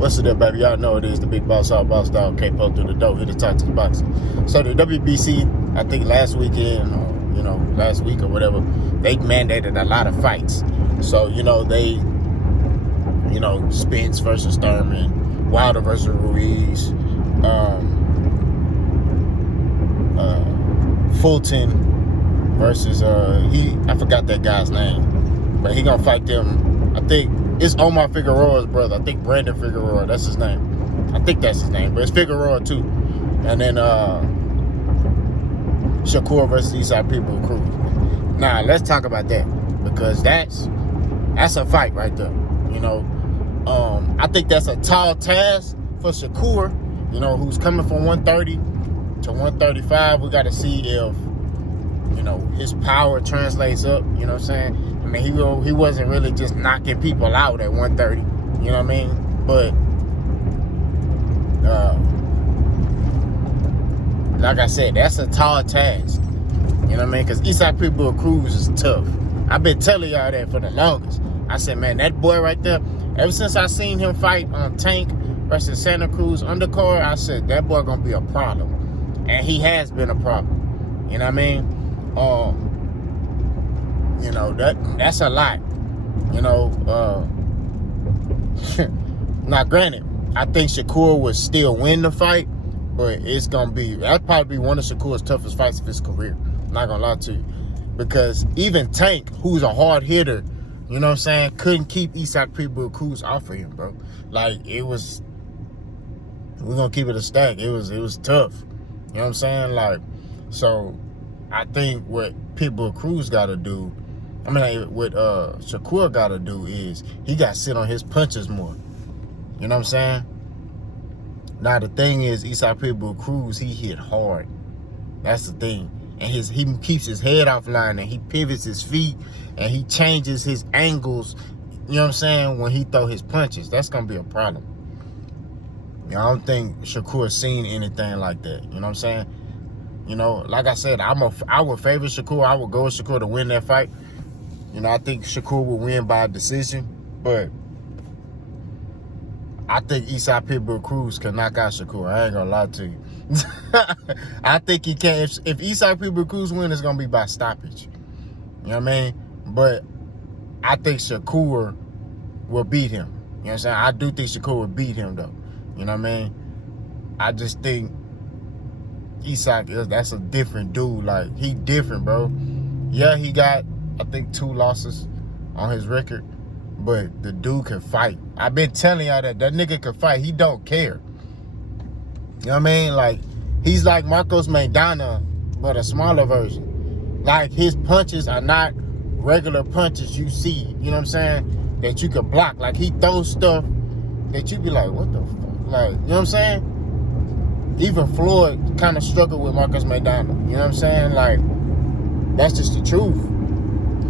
What's it up, baby? Y'all know it is the big boss, all boss dog, K-Po through the door, here to talk to the boxing. So the WBC, I think last weekend, or, last week or whatever, they mandated a lot of fights. So, they, Spence versus Thurman, Wilder versus Ruiz, Fulton versus, I forgot that guy's name, but he gonna fight them, I think, it's Omar Figueroa's brother. I think Brandon Figueroa, that's his name. I think that's his name, but it's Figueroa too. And then Shakur versus Eastside Pitbull Cruz. Now, let's talk about that, because that's a fight right there. I think that's a tall task for Shakur, who's coming from 130 to 135. We got to see if, his power translates up, you know what I'm saying? I mean, he wasn't really just knocking people out at 130, you know what I mean? But, like I said, that's a tall task, you know what I mean? Because Eastside Pitbull Cruz is tough. I've been telling y'all that for the longest. I said, man, that boy right there, ever since I seen him fight on Tank versus Santa Cruz undercard, I said, that boy gonna be a problem. And he has been a problem, you know what I mean? That's a lot, Now, granted, I think Shakur would still win the fight, but that'd probably be one of Shakur's toughest fights of his career. I'm not gonna lie to you, because even Tank, who's a hard hitter, you know what I'm saying, couldn't keep Eastside Pitbull Cruz off of him, bro. Like, we're gonna keep it a stack. It was tough, you know what I'm saying? Like, so I think what Pitbull Cruz gotta do, what Shakur gotta do is he gotta sit on his punches more. You know what I'm saying? Now, the thing is, Eastside Pitbull Cruz, he hit hard. That's the thing. And he keeps his head offline, and he pivots his feet, and he changes his angles, you know what I'm saying, when he throw his punches. That's gonna be a problem. I don't think Shakur's seen anything like that. You know what I'm saying? Like I said, I would favor Shakur. I would go with Shakur to win that fight. I think Shakur will win by decision, but I think Eastside Pitbull Cruz can knock out Shakur. I ain't gonna lie to you. I think he can. If Eastside Pitbull Cruz win, it's gonna be by stoppage. You know what I mean? But I think Shakur will beat him. You know what I'm saying? I do think Shakur will beat him, though. You know what I mean? I just think Eastside, that's a different dude. Like, he different, bro. Yeah, he got, I think, 2 losses on his record, but the dude can fight. I've been telling y'all that nigga can fight. He don't care. You know what I mean? Like, he's like Marcos Maidana, but a smaller version. Like, his punches are not regular punches you see, you know what I'm saying, that you can block. Like, he throws stuff that you be like, what the fuck? Like, you know what I'm saying? Even Floyd kind of struggled with Marcos Maidana. You know what I'm saying? Like, that's just the truth.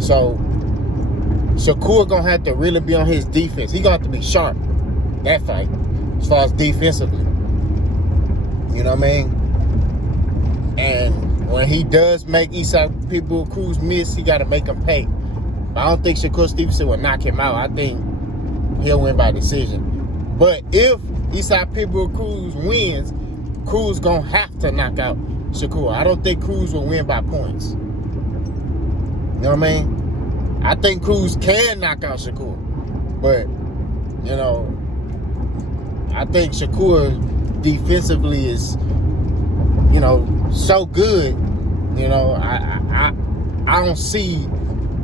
So, Shakur gonna have to really be on his defense. He gonna have to be sharp, that fight, as far as defensively. You know what I mean? And when he does make Eastside Pitbull Cruz miss, he gotta make him pay. But I don't think Shakur Stevenson will knock him out. I think he'll win by decision. But if Eastside Pitbull Cruz wins, Cruz gonna have to knock out Shakur. I don't think Cruz will win by points. You know what I mean? I think Cruz can knock out Shakur. But, I think Shakur defensively is, so good. I don't see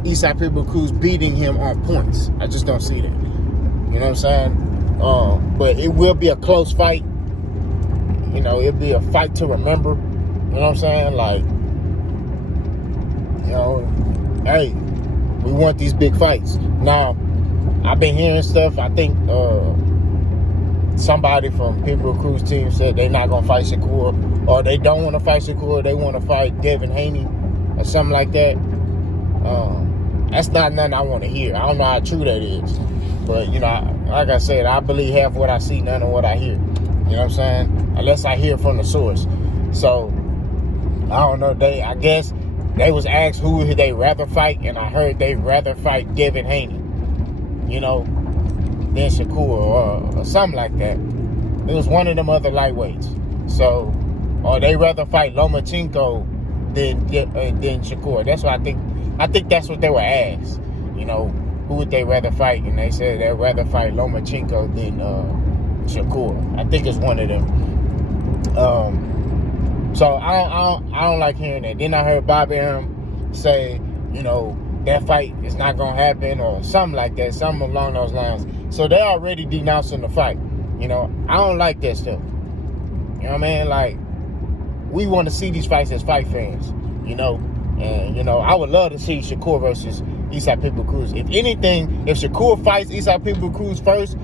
Eastside Pitbull Cruz beating him on points. I just don't see that. You know what I'm saying? But it will be a close fight. It'll be a fight to remember. You know what I'm saying? Like, hey, we want these big fights. Now, I've been hearing stuff. I think somebody from Pitbull Cruz team said they're not going to fight Shakur, or they don't want to fight Shakur. They want to fight Devin Haney or something like that. That's not nothing I want to hear. I don't know how true that is. But, like I said, I believe half what I see, none of what I hear. You know what I'm saying? Unless I hear from the source. So, I don't know. I guess they was asked who would they rather fight, and I heard they'd rather fight Devin Haney. then Shakur, or something like that. It was one of them other lightweights. So, or they rather fight Lomachenko than Shakur. That's what I think. I think that's what they were asked. You know, who would they rather fight? And they said they'd rather fight Lomachenko than Shakur. I think it's one of them. So I don't like hearing that. Then I heard Bobby Arum say, you know, that fight is not gonna happen or something like that, something along those lines. So they're already denouncing the fight. You know, I don't like that stuff. You know what I mean? Like, we want to see these fights as fight fans, you know. And, you know, I would love to see Shakur versus Isaac Pitbull Cruz. If anything, if Shakur fights Isaac Pitbull Cruz first,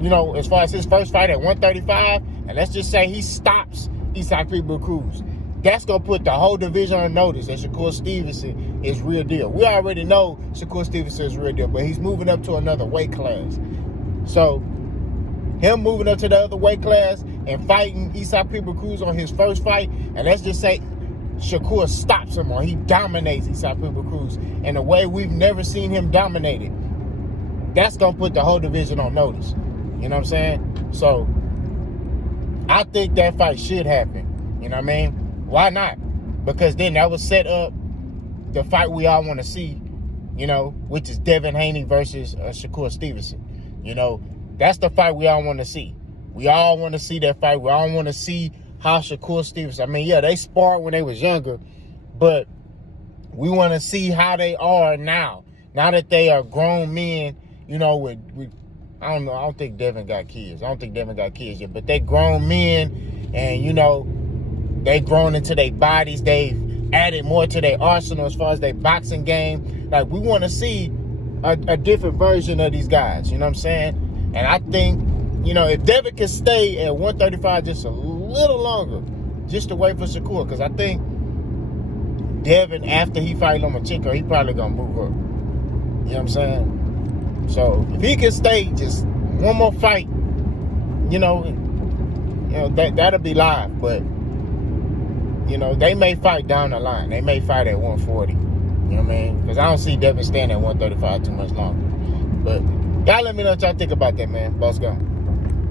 you know, as far as his first fight at 135, and let's just say he stops Isaac Pitbull Cruz, that's going to put the whole division on notice that Shakur Stevenson is real deal. We already know Shakur Stevenson is real deal, but he's moving up to another weight class. So, him moving up to the other weight class and fighting Isaac Pitbull Cruz on his first fight, and let's just say Shakur stops him or he dominates Isaac Pitbull Cruz in a way we've never seen him dominated, that's going to put the whole division on notice. You know what I'm saying? So, I think that fight should happen. You know what I mean? Why not? Because then that would set up the fight we all want to see, you know, which is Devin Haney versus Shakur Stevenson. You know, that's the fight we all want to see. We all want to see that fight. We all want to see how Shakur Stevenson, I mean, yeah, they sparred when they was younger, but we want to see how they are now. Now that they are grown men, you know, with I don't know, I don't think Devin got kids. I don't think Devin got kids yet, but they grown men, and, you know, they grown into their bodies. They've added more to their arsenal as far as their boxing game. Like, we want to see a different version of these guys, you know what I'm saying? And I think, you know, if Devin can stay at 135 just a little longer, just to wait for Shakur, because I think Devin, after he fight Lomachenko, he probably going to move up. You know what I'm saying? So, if he can stay just one more fight, you know, that'll be live. But, you know, they may fight down the line. They may fight at 140. You know what I mean? Because I don't see Devin staying at 135 too much longer. But y'all let me know what y'all think about that, man. Boss go.